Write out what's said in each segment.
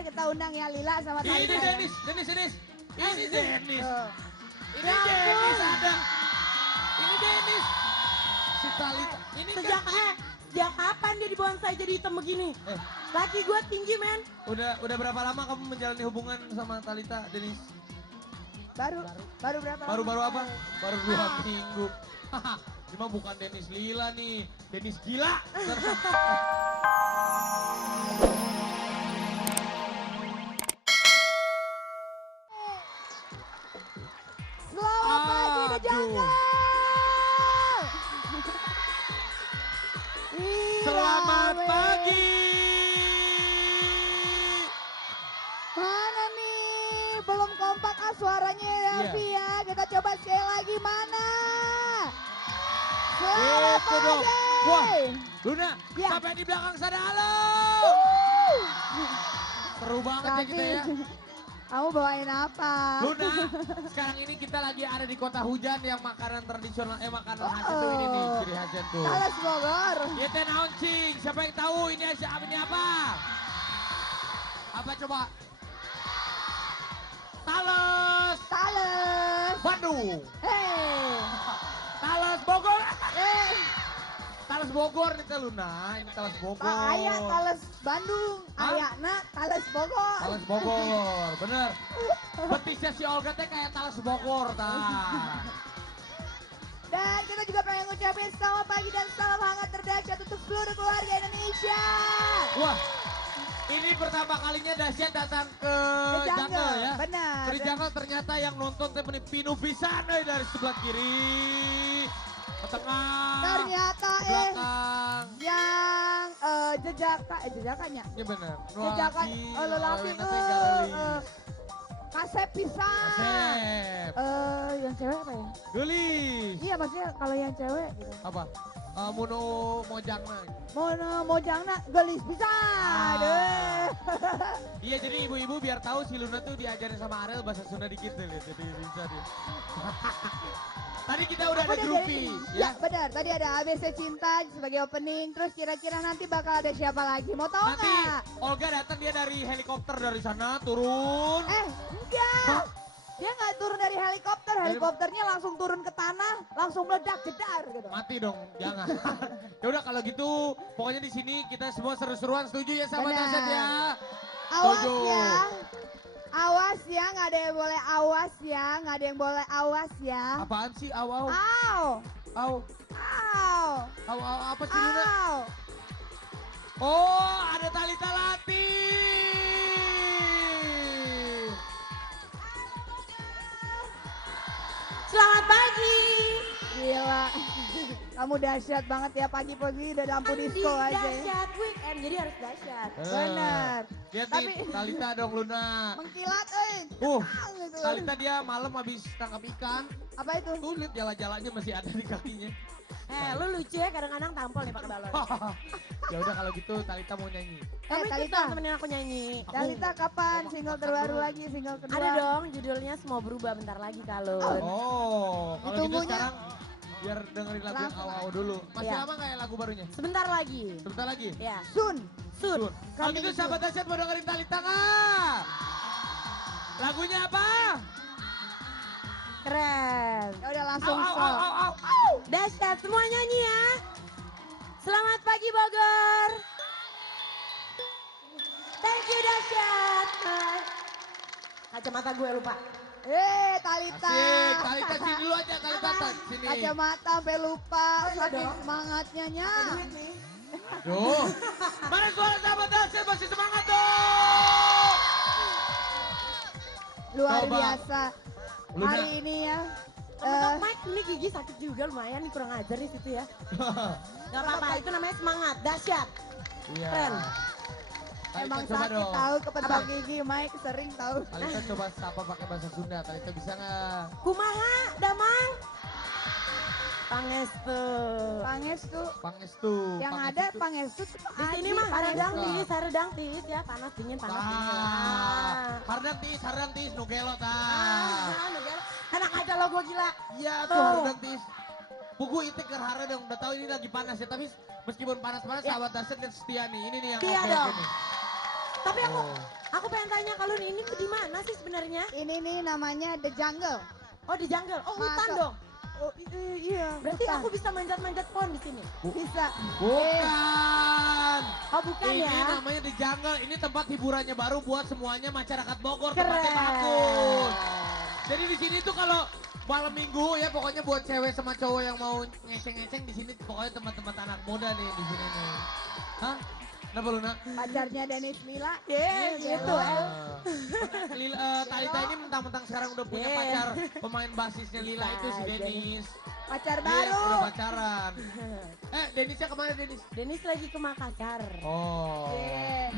ya kita undang ya Lila sama Talita. Ini Dennis. Ini Dennis. Ini Dennis ada. Ini Dennis. Si Talita. Ini Sejak kapan dia dibonsai jadi hitam begini? Laki gue tinggi men. Udah berapa lama kamu menjalani hubungan sama Talita, Dennis? Baru berapa? Baru apa? Baru 2 minggu. Ini mah bukan Dennis Lila nih, Dennis gila. Selamat pagi The Jungle. Selamat pagi. Mana nih? Belum kompak suaranya Darby ya. Kita coba sekali lagi mana? Selamat dong. pagi. Wah, Luna, Ya. sampai di belakang sana, halo. Seru banget ya kita ya. Kamu bawain apa? Luna, sekarang ini kita lagi ada di kota hujan yang makanan tradisional, makanan khas itu ini nih, ciri khasnya tuh. Talas Bogor. Iya teh naon cing, siapa yang tahu ini apa? Apa coba? Talas Bandung. Talas Bogor. Talas Bogor nih teh Luna, ini Talas Bogor. Aya Talas Bandung, ayana Talas Bogor. Talas Bogor, bener. Betisnya si Olga teh kayak Talas Bogor tah. Dan kita juga pengen ngucapin selamat pagi dan salam hangat terdahsyat untuk seluruh keluarga Indonesia. Wah, ini pertama kalinya Dahsyat datang ke The Jungle, Jungle ya. benar. Di Jungle ternyata yang nonton teh Pinu pisan dari sebelah kiri, ke tengah, Ternyata ke belakang. yang jejakannya. Iya bener. Jejakan lelaki kasep pisan. Kasep. Yang cewek apa ya? Gelis. Iya maksudnya kalau yang cewek gitu. Apa? Muno mojangna. Mojangna gelis pisan. Iya jadi ibu-ibu biar tahu si Luna tuh diajarin sama Ariel bahasa Sunda dikit deh, jadi bisa dia. Tadi kita udah ada Groupie Ya ya. benar, tadi ada ABC Cinta sebagai opening. Terus kira-kira nanti bakal ada siapa lagi? Mau tahu Nanti nggak? Olga datang dia dari helikopter dari sana turun. Enggak. Hah? Dia nggak turun dari helikopter, helikopternya langsung turun ke tanah, langsung meledak jedar gitu. Mati dong, jangan. Ya udah kalau gitu, pokoknya di sini kita semua seru-seruan, setuju ya sama Benar. Dahsyat ya? Awas Setuju. ya. Awas ya, nggak ada yang boleh awas ya, nggak ada yang boleh awas ya. Apaan sih? Au, au, Au, au, au, au, apa sih Luna? au. Oh, ada Talita Lati. Selamat pagi. Gila, kamu dahsyat banget ya pagi-pagi udah lampu disco aja ya. Dahsyat weekend jadi harus dahsyat. Bener. Lihat Tapi- nih, Talita dong Luna. Mengkilat, gitu. Talita dia malam habis tangkap ikan. Apa itu? Tuh lihat jala-jalanya masih ada di kakinya. Lu lucu ya kadang-kadang tampol nih pakai balon. Ya udah kalau gitu Talita mau nyanyi. Kamu ikut Talita. dong temenin aku nyanyi. Talita kapan single terbaru lagi, single kedua? Ada dong judulnya Semua Berubah bentar lagi Kalun. Oh, kalau gitu Ditunggunya. sekarang biar dengerin lagu yang Langsung. awal dulu. Masih Ya. lama nggak ya lagu barunya? Sebentar lagi. Sebentar lagi. Ya. Sun. Sun. Sun. Kalau gitu sahabat Dahsyat mau dengerin Talita nggak? Lagunya apa? Keren. Ya udah langsung Au, au, sol. au, au, au. Dahsyat semua nyanyi ya. Selamat pagi Bogor. Thank you Dahsyat. Bye. Kacamata gue lupa. Talita. Asik, Talita sini dulu aja, Talita sini. Kacamata sampai lupa, iya saking dong. semangatnya nya. Duh, mana suara sahabat Dahsyat masih semangat dong. Luar Coba. biasa. Luna. Hari ini ya. Temen Mike ini gigi sakit juga lumayan nih kurang ajar nih situ ya. Gak apa-apa itu namanya semangat. Dahsyat. Iya. Keren. Talita Emang coba sakit dong. tahu kepedang gigi, Mike sering tahu. Talita coba sapa pakai bahasa Sunda. Talita bisa nggak? Kumaha Damang. Pangestu. Pangestu. Pangestu. Yang Pangestu ada tuh- Pangestu tuh Di sini mah Bukan. haredang tis ya panas dingin panas dingin. Hardan tis, nu gelo tah. Enak aja lo gue gila. Iya tuh Tuh. hardan tis. Pugu itu ke hara dong, udah tahu ini lagi panas ya, tapi meskipun panas-panas Ya. sahabat Dahsyat dan setia nih, ini nih yang Setia oke dong. nih. Tapi aku pengen tanya kalau ini tuh di mana sih sebenarnya? Ini nih namanya The Jungle. Oh di jungle. Oh hutan Masuk. dong. Oh iya. Berarti hutan. aku bisa manjat-manjat pohon di sini. Bisa. Bukan. Oh bukan Ini ya? namanya The Jungle. Ini tempat hiburannya baru buat semuanya masyarakat Bogor. Keren. Tempatnya bagus. Jadi di sini tuh kalau malam minggu ya pokoknya buat cewek sama cowok yang mau ngeceng-ngeceng di sini pokoknya tempat-tempat anak muda nih di sini nih. Hah? Kenapa Luna? Pacarnya Dennis Lila. Iya, gitu. Talita ini mentang-mentang sekarang udah punya Yeah. pacar pemain basisnya Lila itu si Denis. Pacar Iya, baru. udah pacaran. Denisnya kemana Denis? Denis lagi ke Makassar. Oh. Yeah.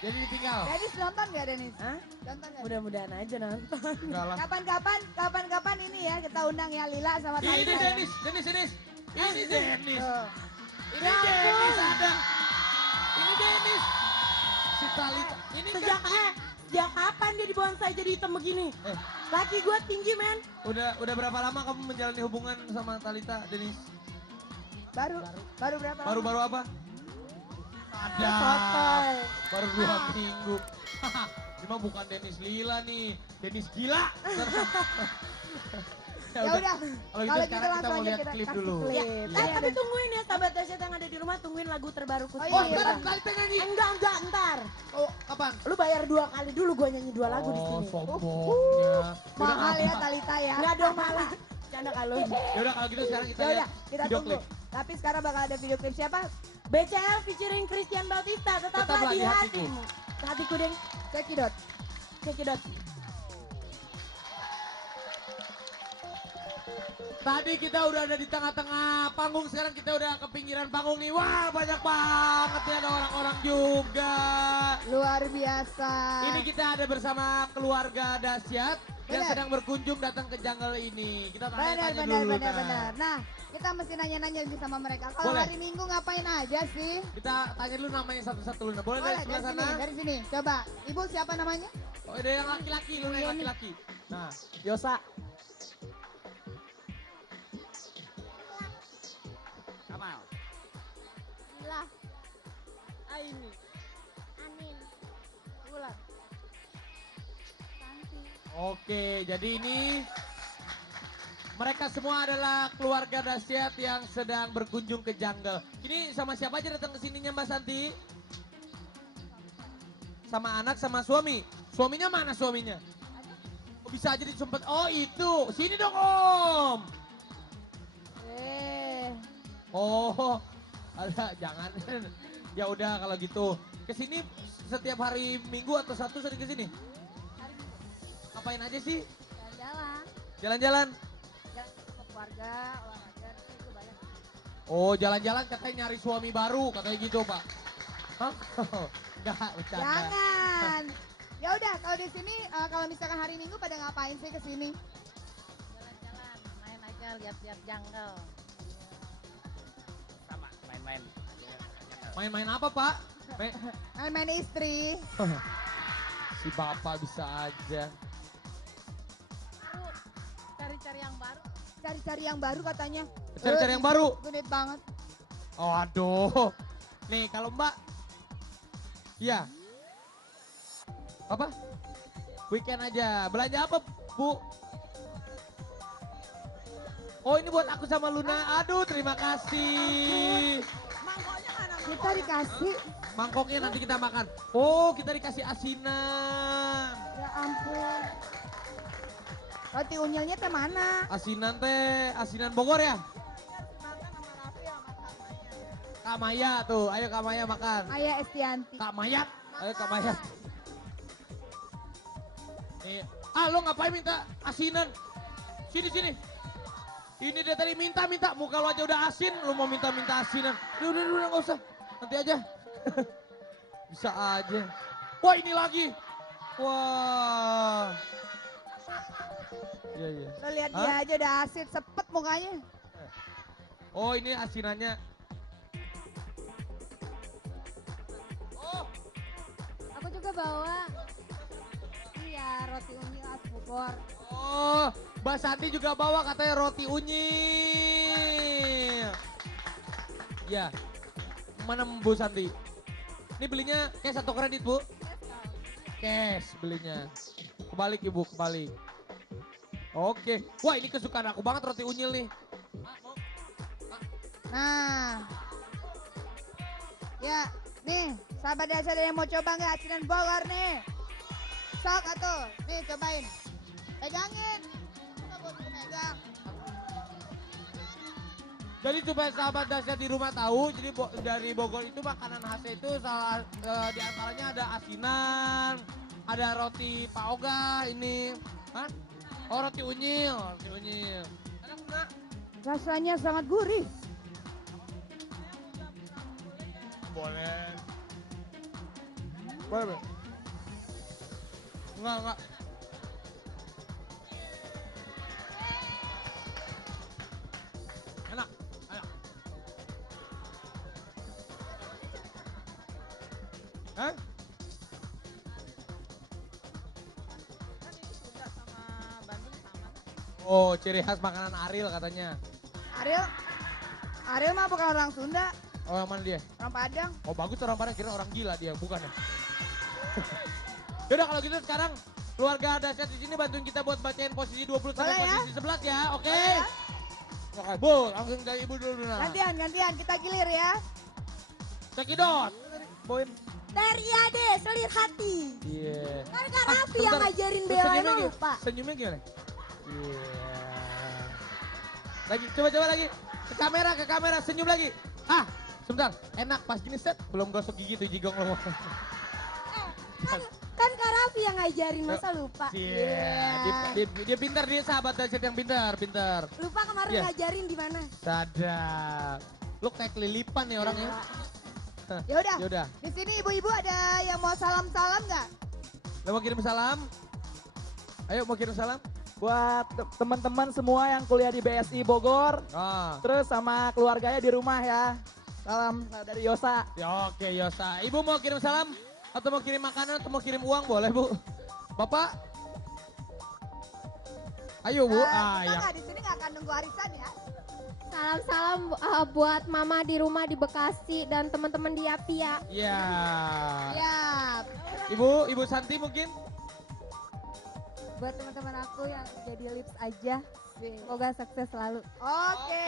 Jadi ditinggal? Dennis nonton gak Dennis? Hah? Nonton gak? Mudah-mudahan aja nonton. Enggak lah. Kapan-kapan ini ya kita undang ya Lila sama Ini Talita. Denis. Ini Denis. Tuh. Ini Denis ada. Ini Denis. Si Talita. Ini Sejak kapan dia di bonsai jadi hitam begini? Laki gue tinggi men. udah berapa lama kamu menjalani hubungan sama Talita, Denis? Baru berapa? Baru apa? Ada. Sotoy. Baru 2 minggu. Cuma bukan Denis Lila nih, Denis gila. Ya udah. Kalau gitu sekarang kita mau lihat klip kasih dulu. klip. Tapi tungguin ya sahabat Dasyat yang ada di rumah, tungguin lagu terbaruku. Oh, Oh, iya. sekarang Talita nyanyi. Enggak, ntar. Oh, kapan? Lu bayar 2 kali dulu, gue nyanyi 2 lagu di Oh, sini. sombongnya. Mahal ya Talita ya. Enggak dong malah. Canda kalau. Ya udah kalau gitu sekarang kita Ya lihat udah, kita video tunggu. klip. Tapi sekarang bakal ada video klip siapa? BCL featuring Christian Bautista, tetaplah di hatiku. hatimu. Hatiku deng, Cekidot. cekidot. Tadi kita udah ada di tengah-tengah panggung, sekarang kita udah ke pinggiran panggung nih. Wah, banyak banget ya ada orang-orang juga. Luar biasa. Ini kita ada bersama keluarga Dasyat yang Bener. sedang berkunjung datang ke jungle ini. Kita tanya-tanya Benar, dulu. benar. Nah, kita mesti nanya-nanya lagi sama mereka. Kalau Boleh. hari Minggu ngapain aja sih? Kita tanya dulu namanya satu-satu Luna. Boleh dari Boleh, sebelah dari sana? sini, dari sini. Coba, Ibu siapa namanya? Oh, ada yang laki-laki, Luna yang laki-laki. Nah, Yosa. Lila, Aini. Anin, Wulan, Santi. oke, jadi ini mereka semua adalah keluarga Dasyat yang sedang berkunjung ke jungle. Ini sama siapa aja datang ke sininya Mbak Santi? Sama anak, sama suami. Suaminya mana suaminya? Oh, bisa aja disempet. Oh itu, sini dong Om. Oh, ada jangan. Ya udah kalau gitu. Kesini setiap hari Minggu atau Sabtu sering kesini? Ngapain aja sih? Jalan-jalan. Jalan-jalan. Jalan sama keluarga, olahraga, itu banyak. Oh jalan-jalan katanya nyari suami baru katanya gitu Pak. Hah? Enggak, bercanda. Jangan. Ya udah, kalau di sini kalau misalkan hari Minggu pada ngapain sih ke sini? Jalan-jalan, main aja lihat-lihat jungle. Sama main-main. Main-main apa Pak? Main-main istri. Si Bapak bisa aja. Baru cari-cari yang baru. Cari-cari yang baru katanya. Cari-cari yang baru? Genit banget. Oh aduh. Nih kalau Mbak. Iya. Apa? Weekend aja. Belanja apa Bu? Oh ini buat aku sama Luna. Aduh terima kasih. Mangkoknya mana? Kita dikasih. Mangkoknya nanti kita makan. Oh kita dikasih asinan. Ya ampun. Roti unyilnya teh mana? Asinan teh, asinan Bogor ya? Kak Maya tuh, ayo Kak Maya makan. Ayah Estianti. Kak Mayat, ayo Kak Mayat. Nih, lo ngapain minta asinan? Sini sini. Ini dia tadi minta muka lo aja udah asin, lo mau minta asinan. Udah nggak usah, nanti aja. Bisa aja. Wah ini lagi. Wah. Iya. Lo lihat Hah? dia aja udah asin, sepet mukanya. Oh ini asinannya. Oh Aku juga bawa. Iya, roti unyil khas Bogor. Oh, Mbak Santi juga bawa katanya roti unyil. Ya, mana Bu Santi? Ini belinya kayak 1 kredit Bu? cash belinya. Kebalik ibu, kebalik. Oke, wah ini kesukaan aku banget roti unyil nih. Nah. Ya, nih sahabat dasar yang mau coba nggak asinan Bogor nih. Sok atuh, nih cobain. Pegangin. Kita buat pegang. Jadi supaya sahabat dahsyat di rumah tahu, jadi dari Bogor itu makanan khasnya itu salah di antaranya ada asinan, ada roti Pak Oga ini, hah? Oh roti unyil, roti unyil. Enak enggak? Rasanya sangat gurih. Boleh. Boleh. Enggak. Enak. Hah? Oh, ciri khas makanan Ariel katanya. Ariel mah bukan orang Sunda, Oh, yang mana dia? orang Padang. Oh, bagus orang Padang, kira orang gila dia, bukan ya? Yaudah kalau gitu sekarang keluarga dahsyat di sini bantuin kita buat bacain posisi 20 sampai Boleh ya? posisi 11 ya, oke? Boleh ya? Oke, Bu, langsung dari Ibu dulu nah. Gantian, kita gilir ya. Cekidot. Boim. Dari Ade, selir hati. Iya. Kan Kak Raffi sebentar. yang ngajarin Terus Bella senyumnya emang gimana? lupa. Senyumnya gimana? Iya. Lagi, coba lagi. Ke kamera, senyum lagi. Ah, sebentar. Enak pas gini set. Belum gosok gigi tuh jigong lo. Kan Kak Raffi yang ngajarin masa lupa. Iya. Dia pintar, dia sahabat dahsyat yang pintar. Lupa kemarin Iya. ngajarin di mana? Sadap. Lu kayak kelilipan nih orangnya. Yaudah, di sini ibu-ibu ada yang mau salam-salam nggak? Lo mau kirim salam? Ayo mau kirim salam? Buat teman-teman semua yang kuliah di BSI Bogor, Ah. terus sama keluarganya di rumah ya. Salam dari Yosa. Ya oke Yosa. Ibu mau kirim salam? Atau mau kirim makanan atau mau kirim uang boleh Bu? Bapak? Ayo Bu. Kita Ya. nggak di sini nggak akan nunggu arisan ya. Salam-salam buat mama di rumah di Bekasi dan teman-teman di Apia. Ya. Ya, Ibu Santi mungkin? Buat teman-teman aku yang jadi lips aja, semoga sukses selalu. oke.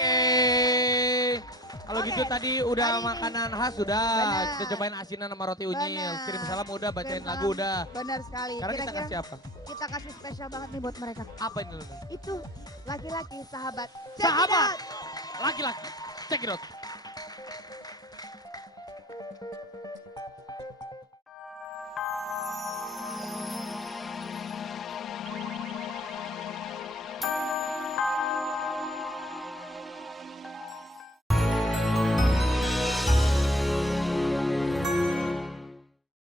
Kalau Oke. gitu tadi udah Tadi- makanan khas sudah. Benar. Kita cobain asinan sama roti unyil. Benar. Kirim salam udah, bacain Kirim lagu salam. udah. Benar sekali. Sekarang kita Kira-kira kasih apa? kita kasih spesial banget nih buat mereka. Apa ini? Luna? Itu laki-laki sahabat. Sahabat. Laki-laki. Check it out.